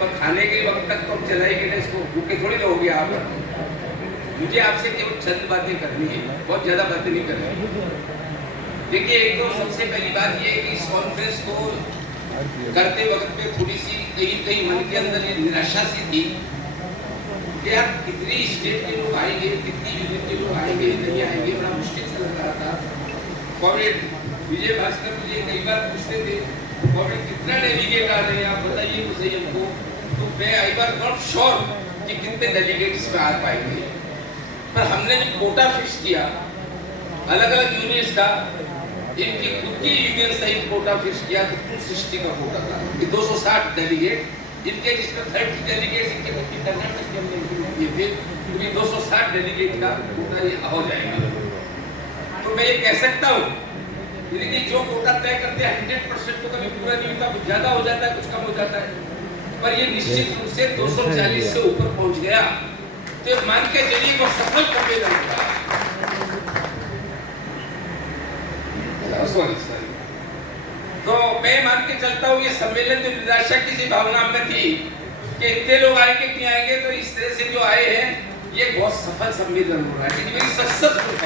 पर खाने के वक्त तक तो हम चलाएंगे ना इसको, भूखे थोड़ी रहोगे आप। मुझे आपसे केवल चंद बातें करनी है, बहुत ज्यादा बातें नहीं करनी। देखिए, एक तो सबसे पहली बात ये है कि इस कॉन्फ्रेंस को करते वक्त में थोड़ी सी कहीं मन के अंदर ये निराशा सी थी कि यार कितनी स्टेट के लोग आएंगे, कितनी यूनियन के लोग आएंगे, नहीं आएंगे, बड़ा मुश्किल से लग रहा था। कॉमरेड विजय भास्कर मुझे कई बार पूछते थे, कॉमरेड कितना डेलीगेट आ रहे हैं आप बताइए मुझे हमको। तो मैं आई बार नॉट श्योर कि कितने डेलीगेट इसमें आ पाएंगे, पर हमने जो कोटा फिक्स किया अलग अलग यूनियंस का, इनकी खुद की यूनियन सहित कोटा फिक्स किया तो 260 का कोटा था कि 260 डेलीगेट, इनके जिसमें 30 डेलीगेट इनके कर्नाटक के अंदर ये थे, क्योंकि 260 डेलीगेट का कोटा ये हो जाएगा। तो मैं ये कह सकता हूँ कि जो कोटा तय करते हैं 100% तो कभी पूरा नहीं होता, कुछ ज्यादा हो जाता है, कुछ कम हो जाता है, पर ये निश्चित रूप से 240 से ऊपर पहुंच गया। तो मान के चलिए वो सफल सम्मेलन था। तो मैं मान के चलता हूँ ये सम्मेलन जो निराशा किसी भावना में थी कि इतने लोग आएंगे नहीं आएंगे, तो इस तरह से जो आए हैं ये बहुत सफल सम्मेलन हो रहा है, वेरी सक्सेसफुल,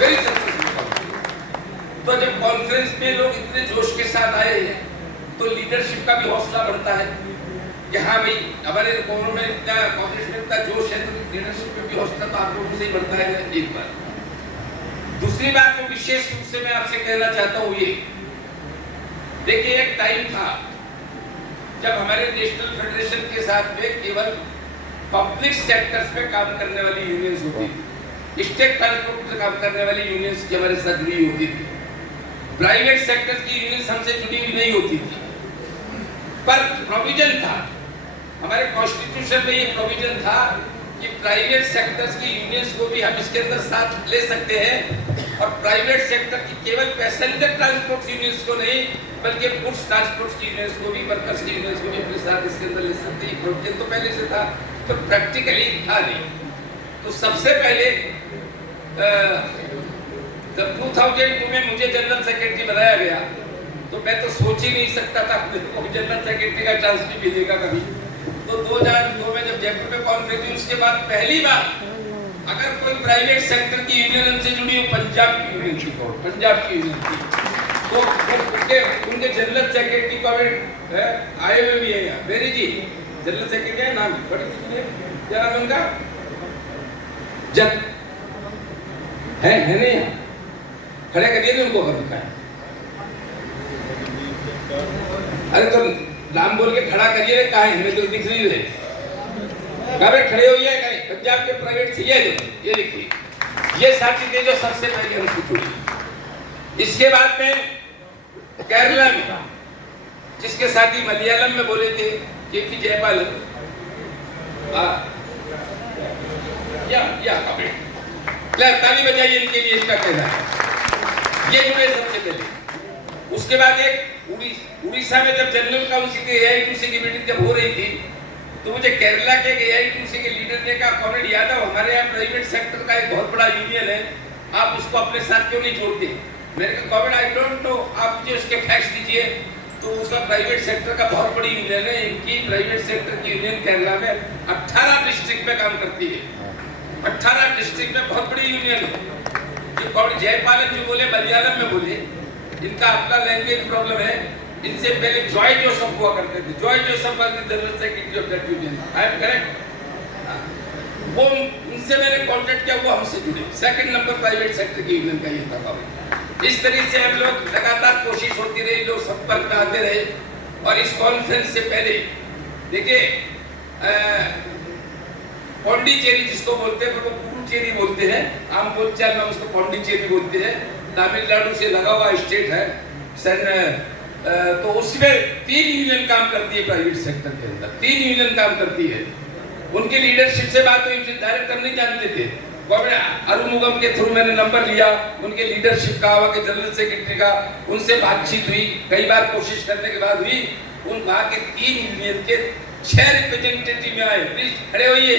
वेरी सक्सेसफुल। तो जब कॉन्फ्रेंस में लोग इतने जोश के साथ आए हैं तो लीडरशिप का भी हौसला बढ़ता है कि हाँ भाई हमारे कांग्रेस में इतना जोश है, तो लीडरशिप में भी हौसला तो आप लोगों से ही बढ़ता है। एक बात। दूसरी बात जो विशेष रूप से मैं आपसे कहना चाहता हूँ ये, देखिए एक टाइम था जब हमारे नेशनल फेडरेशन के साथ में केवल पब्लिक सेक्टर्स में काम करने वाली यूनियंस होती थी, स्टेट ट्रांसपोर्ट में काम करने वाली यूनियंस की हमारे साथ जुड़ी होती थी, प्राइवेट सेक्टर की यूनियंस हमसे जुड़ी हुई नहीं होती थी। पर प्रोविजन था हमारे कॉन्स्टिट्यूशन में, ये प्रोविजन था कि प्राइवेट सेक्टर्स की यूनियंस को भी हम इसके अंदर साथ ले सकते हैं, और प्राइवेट सेक्टर की केवल पैसेंजर ट्रांसपोर्ट यूनियंस को नहीं बल्कि गुड्स ट्रांसपोर्ट की यूनियंस को भी, वर्कर्स की यूनियंस को भी अपने साथ इसके अंदर ले सकते हैं। प्रोविजन तो पहले से था, तो प्रैक्टिकली था नहीं। तो सबसे पहले जब 2002 में मुझे जनरल सेक्रेटरी बनाया गया तो मैं तो सोच ही नहीं सकता था कोई जनरल सेक्रेटरी का चांस भी मिलेगा कभी। तो 2002 में जब जयपुर में कॉन्फ्रेंस हुई उसके बाद पहली बार अगर कोई प्राइवेट सेक्टर की यूनियन से जुड़ी हो, पंजाब की यूनियन थी, पंजाब की यूनियन थी, तो उनके जनरल सेक्रेटरी को आए हुए भी है यहाँ, वेरी जी जनरल सेक्रेटरी है, नाम क्या नाम उनका, जब है नहीं यहाँ खड़े करिए नहीं उनको कभी कहा, अरे तो नाम बोल के खड़ा करिए, कहा है हमें तो दिख नहीं रहे, कभी खड़े होइए, पंजाब के प्राइवेट से ये देखिए, ये सारी चीजें जो सबसे पहले हमको जुड़ी। इसके बाद में केरला में जिसके साथी मलयालम में बोले थे के.पी. जयपाल, या कमेंट ताली बजाइए इनके लिए, इसका कहना है ये जुड़े सबसे पहले। उसके बाद एक उड़ीसा में जब जनरल काउंसिल के AITUC की मीटिंग जब हो रही थी तो मुझे केरला के AITUC के लीडर ने कहा, कॉमरेड यादव हमारे यहाँ प्राइवेट सेक्टर का एक बहुत बड़ा यूनियन है, आप उसको अपने साथ क्यों नहीं जोड़ते। मैंने कहा कॉमरेड आई डोंट नो, आप मुझे उसके फैक्ट्स दीजिए। तो उसका प्राइवेट सेक्टर का बहुत बड़ी यूनियन है, इनकी प्राइवेट सेक्टर की यूनियन केरला में 18 डिस्ट्रिक्ट में काम करती है, 18 डिस्ट्रिक्ट में बहुत बड़ी यूनियन है। जयपाल जो बोले मलयालम में बोले, इनका अपना लैंग्वेज प्रॉब्लम है। इनसे पहले जॉय जोसेफ हुआ करते थे, Joy Joseph was the general secretary of that union, I am correct. वो उनसे मैंने कांटेक्ट किया, वो हमसे जुड़े, सेकंड नंबर प्राइवेट सेक्टर की यूनियन का ये था। इस तरीके से हम लोग लगातार कोशिश होती रही, लोग संपर्क में आते रहे। और इस कॉन्फ्रेंस से पहले देखिए पौंडीचेरी जिसको बोलते हैं, वो पुडुचेरी बोलते हैं, आम बोलचाल में उसको पौंडीचेरी बोलते हैं, तमिलनाडु से लगा हुआ स्टेट है। तो उसमें 3 यूनियन काम करती है प्राइवेट सेक्टर के अंदर, 3 यूनियन काम करती है। उनके लीडरशिप से बात हुई, डायरेक्ट हम नहीं जानते थे, अरुमुगम के थ्रू मैंने नंबर लिया, उनके लीडरशिप का, वहाँ जनरल सेक्रेटरी का, उनसे बातचीत हुई, कई बार कोशिश करने के बाद हुई। उन वहाँ के 3 यूनियन के 6 रिप्रेजेंटेटिव में आए, प्लीज खड़े होइए।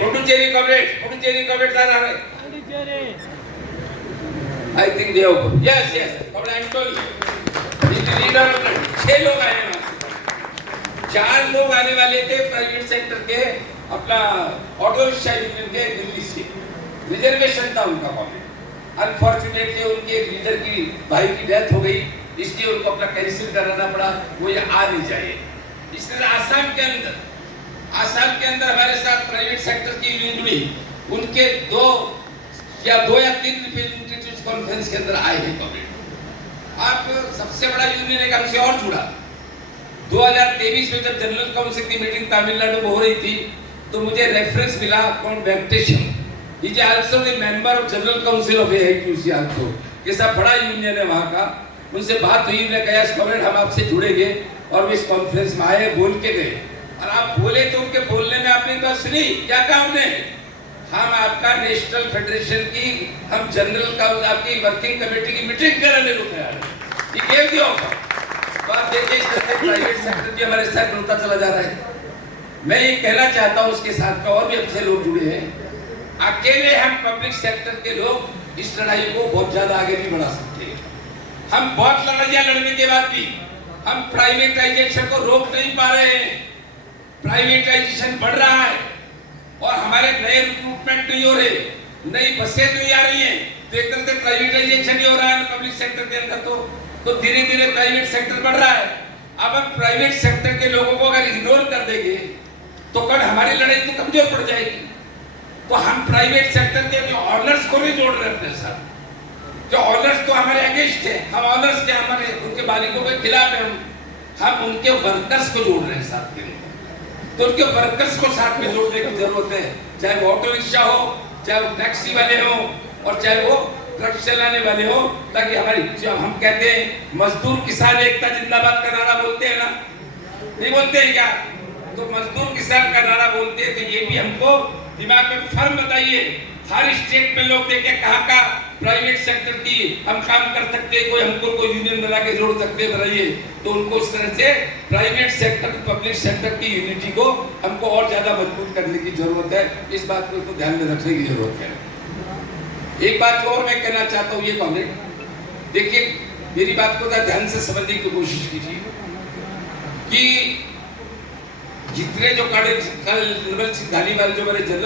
पुडुचेरी कॉमरेड आ रहे हैं। I think they have. Yes. But I'm told you. Leader 6 लोग आए हैं वहां से। 4 लोग आने वाले थे प्राइवेट सेक्टर के, अपना ऑटो रिक्शा यूनियन के दिल्ली से। रिजर्वेशन था उनका कॉमेंट। अनफॉर्चुनेटली उनके लीडर की भाई की डेथ हो गई, इसलिए उनको अपना कैंसिल कराना पड़ा, वो ये आ नहीं चाहिए। इसलिए आसाम के अंदर हमारे साथ प्राइवेट सेक्टर की यूनियन जुड़ी, उनके 2 या 3 रिप्रेजेंटेटिव्स कॉन्फ्रेंस के अंदर आए हैं कॉमेंट। आप सबसे बड़ा यूनियन एक हमसे और जुड़ा। 2023 में जब जनरल काउंसिल की मीटिंग तमिलनाडु में हो रही थी, तो मुझे रेफरेंस मिला कौन Venkatesham, he is also the member of General Council of AITUC also, ये सब बड़ा यूनियन है वहाँ का। उनसे बात हुई, मैं कहा कमेंट हम आपसे जुड़ेंगे, और वो इस कॉन्फ्रेंस में आए, बोल के गए। और आप बोले तो उनके बोलने में आपने बात सुनी, क्या कहा हमने? हम आपका नेशनल फेडरेशन की, हम जनरल का आपकी वर्किंग कमेटी की मीटिंग कराने को तैयार है। ये गेव दी ऑफर। तो आप देखिए इस तरह से प्राइवेट सेक्टर भी हमारे साथ जुड़ता चला जा रहा है। मैं ये कहना चाहता हूँ उसके साथ का और भी हमसे लोग जुड़े हैं। अकेले हम पब्लिक सेक्टर के लोग इस लड़ाई को बहुत ज्यादा आगे नहीं बढ़ा सकते। हम बहुत लड़ाइयां लड़ने के बाद भी हम प्राइवेटाइजेशन को रोक नहीं पा रहे हैं। प्राइवेटाइजेशन बढ़ रहा है और हमारे नए रिक्रूटमेंट नहीं हो रहे, नई बसें नहीं आ रही हैं, तो एक तरह से प्राइवेटाइजेशन ही हो रहा है पब्लिक सेक्टर के अंदर। तो धीरे धीरे प्राइवेट सेक्टर बढ़ रहा है। अब हम प्राइवेट सेक्टर के लोगों को अगर इग्नोर कर देंगे तो कल हमारी लड़ाई तो कमजोर पड़ जाएगी। तो हम प्राइवेट सेक्टर के जो ऑनर्स को नहीं जोड़ रहे अपने साथ। जो ऑनर्स तो हमारे अगेंस्ट है, हम ऑनर्स के हमारे उनके मालिकों के खिलाफ है, हम उनके वर्कर्स को जोड़ रहे हैं साथ में। तो उनके वर्कर्स को साथ में जोड़ने की जरूरत है, चाहे वो ऑटो रिक्शा हो, चाहे वो टैक्सी वाले हो, और चाहे वो ट्रक चलाने वाले हो, ताकि हमारी जो हम कहते हैं मजदूर किसान एकता जिंदाबाद का नारा बोलते हैं ना, नहीं बोलते हैं क्या? तो मजदूर किसान का नारा बोलते हैं। तो ये भी हमको दिमाग में फर्म बताइए। हर स्टेट में लोग देखे कहाँ का प्राइवेट सेक्टर की हम काम कर सकते हैं, कोई हमको कोई यूनियन बना के जोड़ सकते बताइए। तो उनको उस तरह से प्राइवेट सेक्टर पब्लिक सेक्टर की यूनिटी को हमको और ज्यादा मजबूत करने की जरूरत है। इस बात को तो ध्यान में रखने की जरूरत है। एक बात और मैं कहना चाहता हूँ, ये कॉमेंट देखिए, मेरी बात को ध्यान से समझने की कोशिश कीजिए कि जितने जो कल निर्मल सिंह धालीवाल जो मेरे जनरल